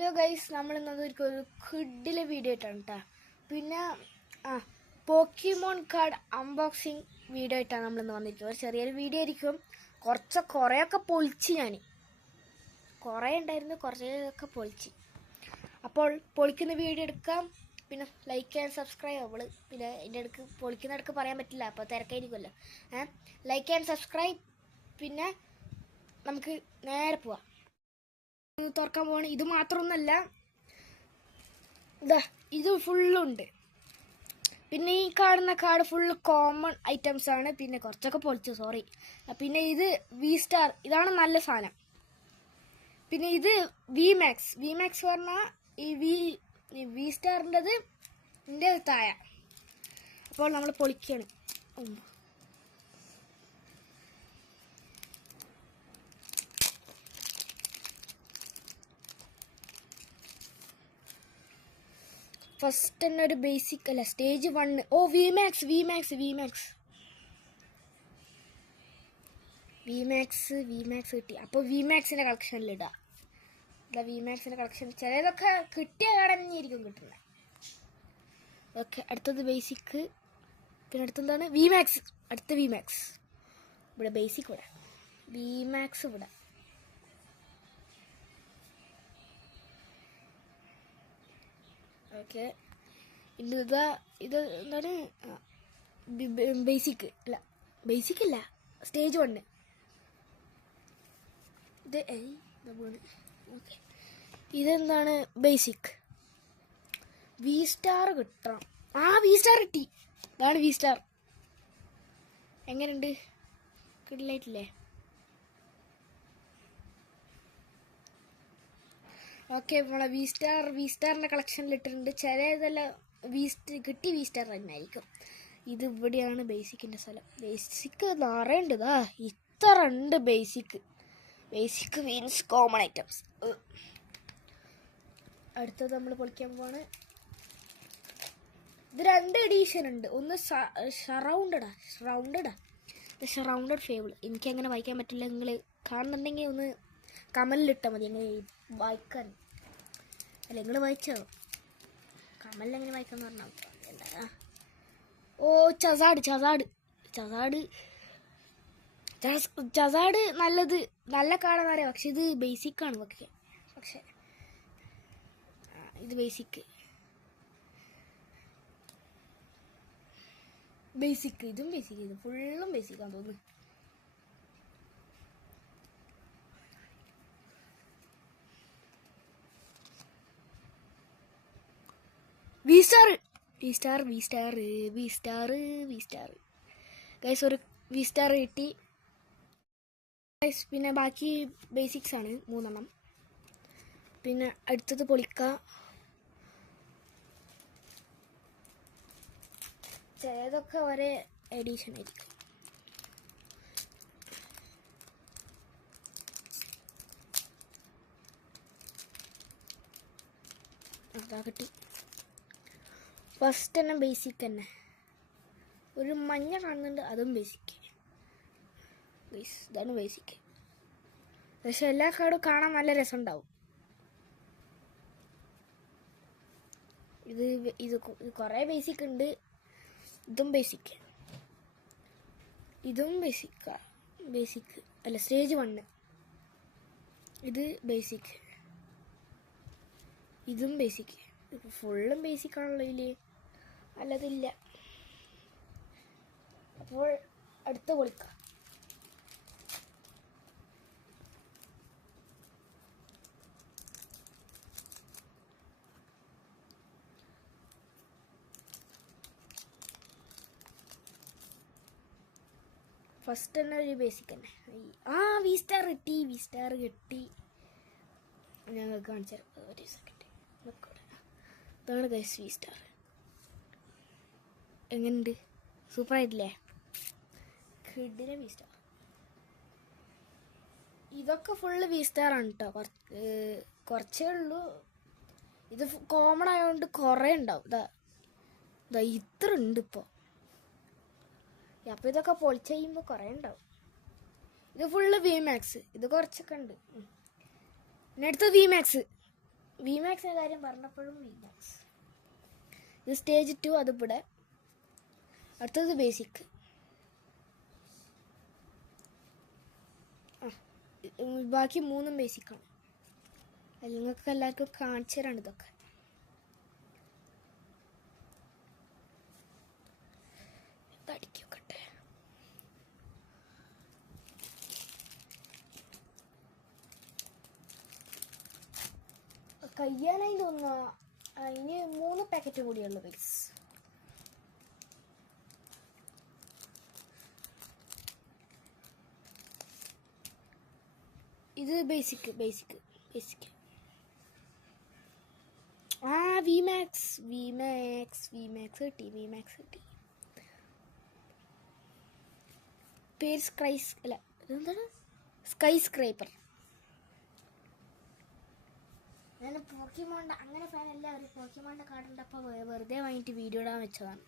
Hello guys, നമ്മളിന്നത് ഒരു കിഡിലെ video ആയിട്ടാണ് കേട്ടോ. പിന്നെ പോക്കിമോൺ കാർഡ് അൺബോക്സിങ് വീഡിയോ ആയിട്ടാണ് നമ്മളിന്ന് വന്നിരിക്കുന്നത്. ഒരു ചെറിയൊരു വീഡിയോ ആയിരിക്കും. കുറേയൊക്കെ പൊളിച്ച് ഞാൻ കുറേ ഉണ്ടായിരുന്നു, കുറച്ചൊക്കെ പൊളിച്ച്. അപ്പോൾ പൊളിക്കുന്ന വീഡിയോ എടുക്കാം. പിന്നെ ലൈക്ക് ആൻഡ് സബ്സ്ക്രൈബ്. പിന്നെ എൻ്റെ അടുക്ക് പൊളിക്കുന്ന അടുക്ക് പറയാൻ പറ്റില്ല, അപ്പോൾ തിരക്കായിരിക്കുമല്ലോ. Like and subscribe. പിന്നെ നമുക്ക് നേരെ പോവാം. തുറക്കാൻ പോവാണ്. ഇത് മാത്രമൊന്നുമല്ല, ഇത് ഫുള്ളുണ്ട്. പിന്നെ ഈ കാണുന്ന കാർഡ് ഫുള്ള് കോമൺ ഐറ്റംസ് ആണ്. പിന്നെ കുറച്ചൊക്കെ പൊളിച്ചു, സോറി. പിന്നെ ഇത് വി സ്റ്റാർ, ഇതാണ് നല്ല സാധനം. പിന്നെ ഇത് വി മാക്സ് പറഞ്ഞാൽ ഈ വി സ്റ്റാറിൻ്റെത് എൻ്റെ താഴെ. അപ്പോൾ നമ്മൾ പൊളിക്കുകയാണ്. ഫസ്റ്റ് തന്നെ ഒരു ബേസിക് അല്ല, സ്റ്റേജ് 1. വി മാക്സ് കിട്ടി. അപ്പോൾ വി മാക്സിൻ്റെ കളക്ഷനിലിടാം. വി മാക്സിൻ്റെ കളക്ഷൻ ചിലതൊക്കെ കിട്ടിയ കാർഡ് തന്നെയായിരിക്കും കിട്ടുന്നത്. ഓക്കെ, അടുത്തത് ബേസിക്. പിന്നെ അടുത്തെന്താണ് വി മാക്സ്. അടുത്ത വി മാക്സ് ഇവിടെ, ബേസിക് ഇവിടെ, വി മാക്സ് ഇവിടെ. ഓക്കെ, ഇത് എന്താണ് ബേസിക് അല്ല, സ്റ്റേജ് 1. ഇത് ഓക്കെ, ഇതെന്താണ് ബേസിക്. വി സ്റ്റാർ കിട്ടണം. വി സ്റ്റാർ കിട്ടി. ഇതാണ് വി സ്റ്റാർ. എങ്ങനെയുണ്ട്? കിട്ടില്ലായിട്ടില്ലേ? ഓക്കെ, നമ്മളെ വി സ്റ്റാറിൻ്റെ കളക്ഷനിൽ ഇട്ടിട്ടുണ്ട്. ചിലതെല്ലാം കിട്ടി വി സ്റ്റാർ തന്നെ ആയിരിക്കും. ഇത് ഇവിടെയാണ് ബേസിക്കിൻ്റെ സ്ഥലം. ബേസിക് നിറയുണ്ട്. ഇത്ര ഉണ്ട് ബേസിക് മീൻസ് കോമൺ ഐറ്റംസ്. അടുത്തത് നമ്മൾ പൊളിക്കാൻ പോവാണ്. ഇത് 2 എഡീഷൻ ഉണ്ട്. ഒന്ന് ഷറൗണ്ടഡ് ഫേബിൾ. എനിക്കങ്ങനെ വായിക്കാൻ പറ്റില്ല. നിങ്ങൾ കാണുന്നുണ്ടെങ്കിൽ ഒന്ന് കമലിലിട്ടാൽ മതി. എങ്ങനെ വായിക്കാൻ അല്ല, നിങ്ങൾ വായിച്ചോ? കമലിൽ എങ്ങനെ വായിക്കാന്ന് പറഞ്ഞാൽ എന്താ? ചസാഡ് നല്ല കാർഡെന്ന് പറയാം. പക്ഷെ ഇത് ബേസിക്കാണ്. പക്ഷെ ഇത് ബേസിക്. ഇതും ബേസിക്. ഇത് ഫുള്ളും ബേസിക്കാന്ന് തോന്നുന്നു. വി സ്റ്റാർ ഗൈസ്, ഒരു വി സ്റ്റാർ കിട്ടി ഗൈസ്. പിന്നെ ബാക്കി ബേസിക്സ് ആണ് 3 എണ്ണം. പിന്നെ അടുത്തത് പൊളിക്കാം. ചിലതൊക്കെ ഒരേ എഡീഷൻ ആയിരിക്കും. അതാ കിട്ടി. ഫസ്റ്റ് തന്നെ ബേസിക് തന്നെ. ഒരു മഞ്ഞ കാണുന്നുണ്ട്, അതും ബേസിക്. ഇതാണ് ബേസിക്. പക്ഷെ എല്ലാ കാർഡും കാണാൻ നല്ല രസമുണ്ടാവും. ഇത് കുറേ ബേസിക് ഉണ്ട്. ഇതും ബേസിക് അല്ല, സ്റ്റേജ് 1. ഇത് ബേസിക്. ഇതും ബേസിക്. ഫുള്ളും ബേസിക് ആണല്ലോ ഇതിൽ, അല്ലതില്ല. അപ്പോൾ അടുത്ത പൊളിക്കാം. ഫസ്റ്റ് തന്നെ ഒരു ബേസിക് തന്നെ. വി സ്റ്റാർ കിട്ടി. ഞങ്ങൾ കാണിച്ചു തരാം. ഒരു സെക്കൻഡ്. ഇതാണ് ഗൈസ് വി സ്റ്റാർ. എങ്ങനെയുണ്ട്? സൂപ്പറായിട്ടില്ലേ? കിഡിലെ വി സ്റ്റാർ. ഇതൊക്കെ ഫുള്ള് വി സ്റ്റാർ ആണ് കേട്ടോ. കുറച്ചേ ഉള്ളൂ. ഇത് കോമൺ ആയതുകൊണ്ട് കുറേ ഉണ്ടാവും. ഇത്ര ഉണ്ട് ഇപ്പോൾ. അപ്പോൾ ഇതൊക്കെ പൊളിച്ച് കഴിയുമ്പോൾ കുറേ ഉണ്ടാവും. ഇത് ഫുള്ള് വി മാക്സ്. ഇത് കുറച്ചൊക്കെ ഉണ്ട്. പിന്നെ അടുത്ത വി വി മാക്സിൻ്റെ കാര്യം പറഞ്ഞപ്പോഴും വി മാക്സ്. ഇത് സ്റ്റേജ് 2 അതിവിടെ. അടുത്തത് ബേസിക്. ബാക്കി 3 ബേസിക്കാണ്. നിങ്ങൾക്ക് എല്ലാവർക്കും കാണിച്ചു തരാണ് ഇതൊക്കെ. അടിക്കട്ടെ. കഴിയാനായി തോന്നുന്നു. ഇനി 3 പാക്കറ്റ് കൂടിയുള്ളു ഗൈസ്. ഇത് ബേസിക്. വി മാക്സ് കിട്ടി. പേര് സ്കൈ സ്ക്രൈപ്പർ. ഞാൻ പോക്കിമോണിൻ്റെ അങ്ങനെ ഫാൻ എല്ലാവരും പോക്കിമോണിൻ്റെ കാർഡുണ്ടപ്പോൾ വെറുതെ വാങ്ങിയിട്ട് വീഡിയോ ഇടാൻ വെച്ചതാണ്.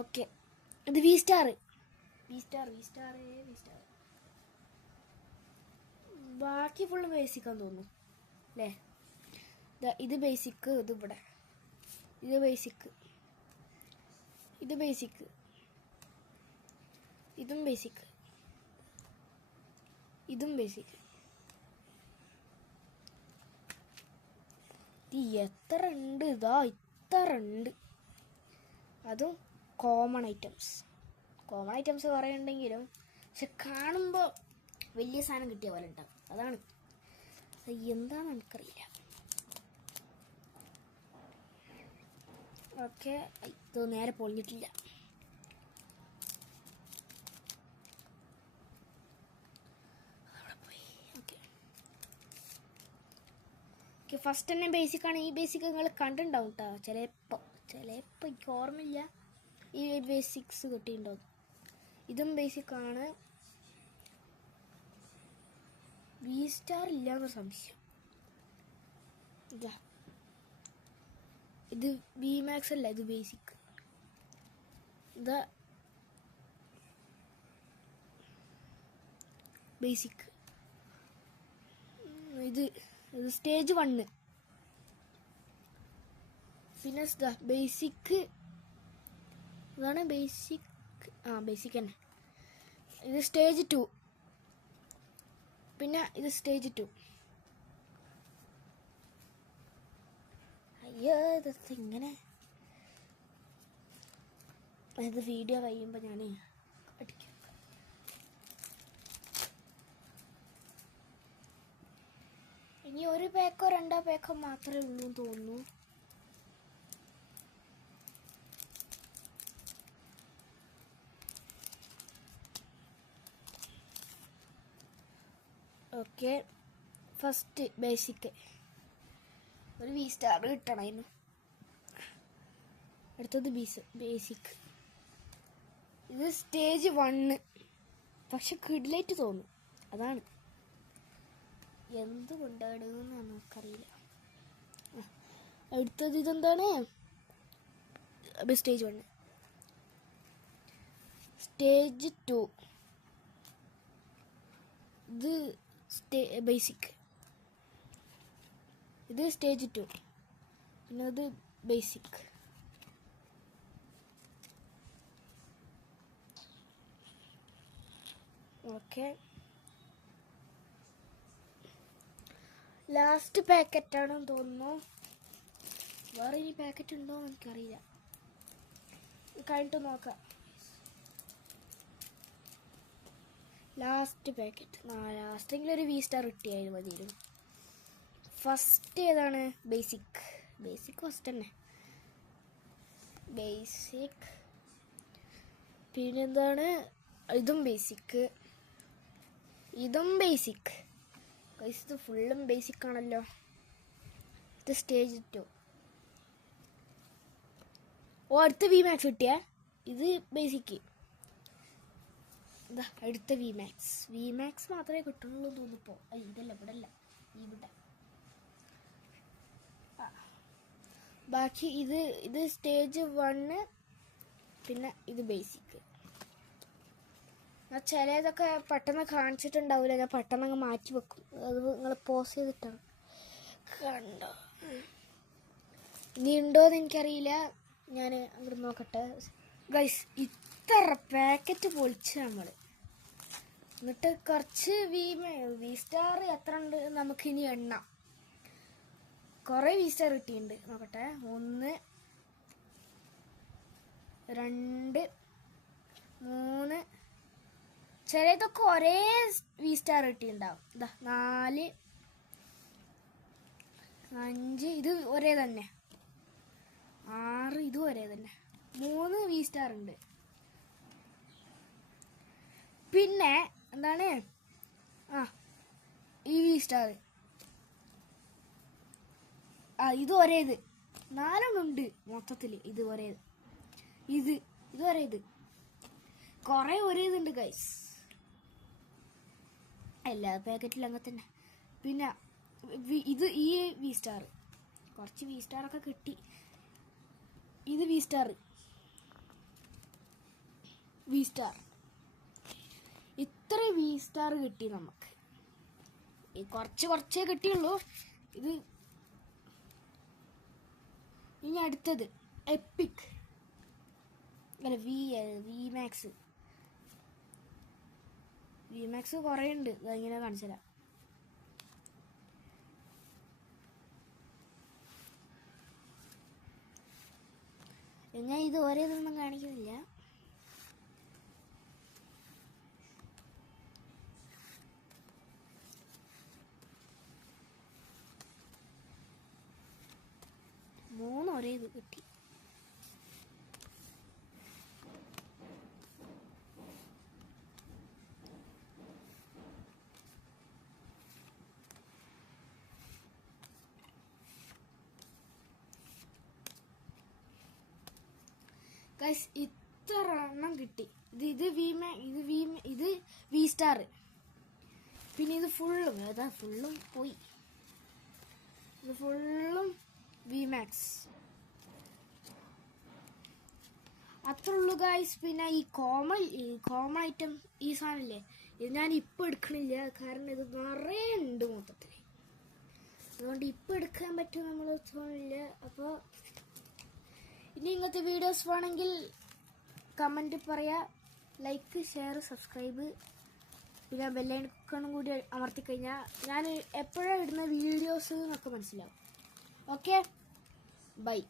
ഓക്കെ, ഇത് വി സ്റ്റാർ. ബാക്കി ഫുള്ള് ബേസിക്കാന്ന് തോന്നുന്നു അല്ലേ? ഇത് ബേസിക്. ഇതിവിടെ ഇത് ബേസിക്. ഇതും ബേസിക്. എത്ര ഉണ്ട്? ഇത്ര ഉണ്ട്. അതും കോമൺ ഐറ്റംസ് കുറേ ഉണ്ടെങ്കിലും പക്ഷെ കാണുമ്പോൾ വലിയ സാധനം കിട്ടിയ പോലെ ഉണ്ടാവും. അതാണ് എന്താണെന്ന് എനിക്കറിയില്ല. ഓക്കെ, ഇത് നേരെ പൊളിഞ്ഞിട്ടില്ല. ഫസ്റ്റ് തന്നെ ബേസിക്കാണ്. ഈ ബേസിക് നിങ്ങൾ കണ്ടിട്ടുണ്ടാവും കേട്ടോ. ചിലപ്പോൾ എനിക്ക് ഓർമ്മയില്ല ഈ ബേസിക്സ് കിട്ടിയിട്ടുണ്ടാവും. ഇതും ബേസിക്കാണ്. വി സ്റ്റാർ ഇല്ലാന്നൊരു സംശയം. ഇത് വി മാക്സ് അല്ല, ഇത് ബേസിക്. ഇത് സ്റ്റേജ് 1. പിന്നെ ബേസിക്. ഇതാണ് ബേസിക്. ബേസിക് തന്നെ. ഇത് സ്റ്റേജ് 2. പിന്നെ ഇത് സ്റ്റേജ് 2. അയ്യോ, ഇതൊക്കെ ഇങ്ങനെ. ഇത് വീഡിയോ കഴിയുമ്പോൾ ഞാൻ അടിക്കും. ഇനി 1 പാക്കോ 2 പാക്കോ മാത്രമേ ഉള്ളൂ തോന്നുന്നു. Okay, first basic. ഒരു വി സ്റ്റാർ കിട്ടണമായിരുന്നു. അടുത്തത് ബേസിക്. ഇത് സ്റ്റേജ് 1. പക്ഷെ കിഡ്ലൈറ്റ് തോന്നും. അതാണ് എന്തുകൊണ്ടാണ് നമുക്കറിയില്ല. അടുത്തത് ഇതെന്താണ്? സ്റ്റേജ് 1. സ്റ്റേജ് 2. ഇത് ബേസിക്. ഇത് സ്റ്റേജ് 2. പിന്നെ അത് ബേസിക്. ഓക്കെ, ലാസ്റ്റ് പാക്കറ്റാണെന്ന് തോന്നുന്നു. വേറെ ഇനി പാക്കറ്റ് ഉണ്ടോ എന്ന് എനിക്കറിയില്ല. കഴിഞ്ഞിട്ട് നോക്കാം. Last packet. ലാസ്റ്റെങ്കിലും ഒരു വി സ്റ്റാർ കിട്ടിയായിരുന്നു മതിയായിരുന്നു. ഫസ്റ്റ് ഏതാണ്? ബേസിക് ഫസ്റ്റ് തന്നെ. പിന്നെന്താണ്? ഇതും ബേസിക്. ഇത് ഫുള്ളും ബേസിക് ആണല്ലോ. ഇത് സ്റ്റേജ് 2. അടുത്ത വി മാക്സ് കിട്ടിയ. ഇത് ബേസിക്. അടുത്ത വി മാക്സ് മാത്രമേ കിട്ടുള്ളൂ തോന്നിപ്പോ. ഇതല്ല, ഇവിടെ ബാക്കി ഇത് സ്റ്റേജ് 1. പിന്നെ ഇത് ബേസിക്. ഞാൻ ചിലതൊക്കെ പെട്ടെന്ന് കാണിച്ചിട്ടുണ്ടാവില്ല. ഞാൻ പെട്ടെന്ന് അങ്ങ് മാറ്റി വെക്കും. അത് നിങ്ങൾ പോസ് ചെയ്തിട്ടാണ്. കണ്ടോ? ഇനി ഉണ്ടോയെന്ന് എനിക്കറിയില്ല. ഞാൻ അങ്ങോട്ട് നോക്കട്ടെ ഗൈസ്. ഇത്ര പാക്കറ്റ് പൊളിച്ച് നമ്മൾ. എന്നിട്ട് കുറച്ച് വി സ്റ്റാർ എത്ര ഉണ്ട് നമുക്കിനി എണ്ണാം. കുറേ വി സ്റ്റാർ കിട്ടിയിട്ടുണ്ട്. നോക്കട്ടെ. 1 2 3. ചിലതൊക്കെ ഒരേ വി സ്റ്റാർ കിട്ടിയിട്ടുണ്ടാവും. ഇതാ 4 5. ഇത് ഒരേ തന്നെ. 6. ഇതും ഒരേ തന്നെ. 3 വി സ്റ്റാർ ഉണ്ട്. പിന്നെ എന്താണ് ഈ വി സ്റ്റാർ. ഇത് ഒരേത് 4 ഉണ്ട് മൊത്തത്തിൽ. ഇത് ഒരേത്. ഇത് ഒരേത്. കുറേ ഒരേതുണ്ട് ഗൈസ്. എല്ലാ പാക്കറ്റിലും അങ്ങനെ തന്നെ. പിന്നെ ഇത് ഈ വി സ്റ്റാർ കുറച്ച് വി സ്റ്റാറൊക്കെ കിട്ടി. ഇത് വി സ്റ്റാർ ഇത്ര വി സ്റ്റാർ കിട്ടി നമുക്ക്. കുറച്ചേ കിട്ടിയുള്ളൂ. ഇത് ഇനി അടുത്തത് എപ്പിക് അല്ല വി മാക്സ് കുറേ ഉണ്ട്. ഇങ്ങനെ കാണിച്ചു തരാം. ഞാൻ ഇത് ഒരേതൊന്നും കാണിക്കുന്നില്ല. ഒരേത് കിട്ടി. ഗൈസ് ഇത്ര എണ്ണം കിട്ടി. ഇത് വി സ്റ്റാർ. പിന്നെ ഇത് ഫുള്ളും പോയി. ഇത് ഫുള്ളും വി മാക്സ്. അത്ര ഉള്ളൂ ഗൈസ്. പിന്നെ ഈ കോമൺ ഐറ്റം ഈ സാധനമില്ലേ, ഇത് ഞാൻ ഇപ്പം എടുക്കണില്ല. കാരണം ഇത് നിറയെ ഉണ്ട് മൊത്തത്തിൽ. അതുകൊണ്ട് ഇപ്പം എടുക്കാൻ പറ്റും നമ്മൾ തോന്നില്ല. അപ്പോൾ ഇനി ഇങ്ങനത്തെ വീഡിയോസ് വേണമെങ്കിൽ കമൻറ്റ് പറയാം. ലൈക്ക്, ഷെയർ, സബ്സ്ക്രൈബ്, പിന്നെ ബെല്ലൈക്കണും കൂടി അമർത്തിക്കഴിഞ്ഞാൽ ഞാൻ എപ്പോഴാണ് ഇടുന്ന വീഡിയോസ് എന്നൊക്കെ മനസ്സിലാവും. Okay, by.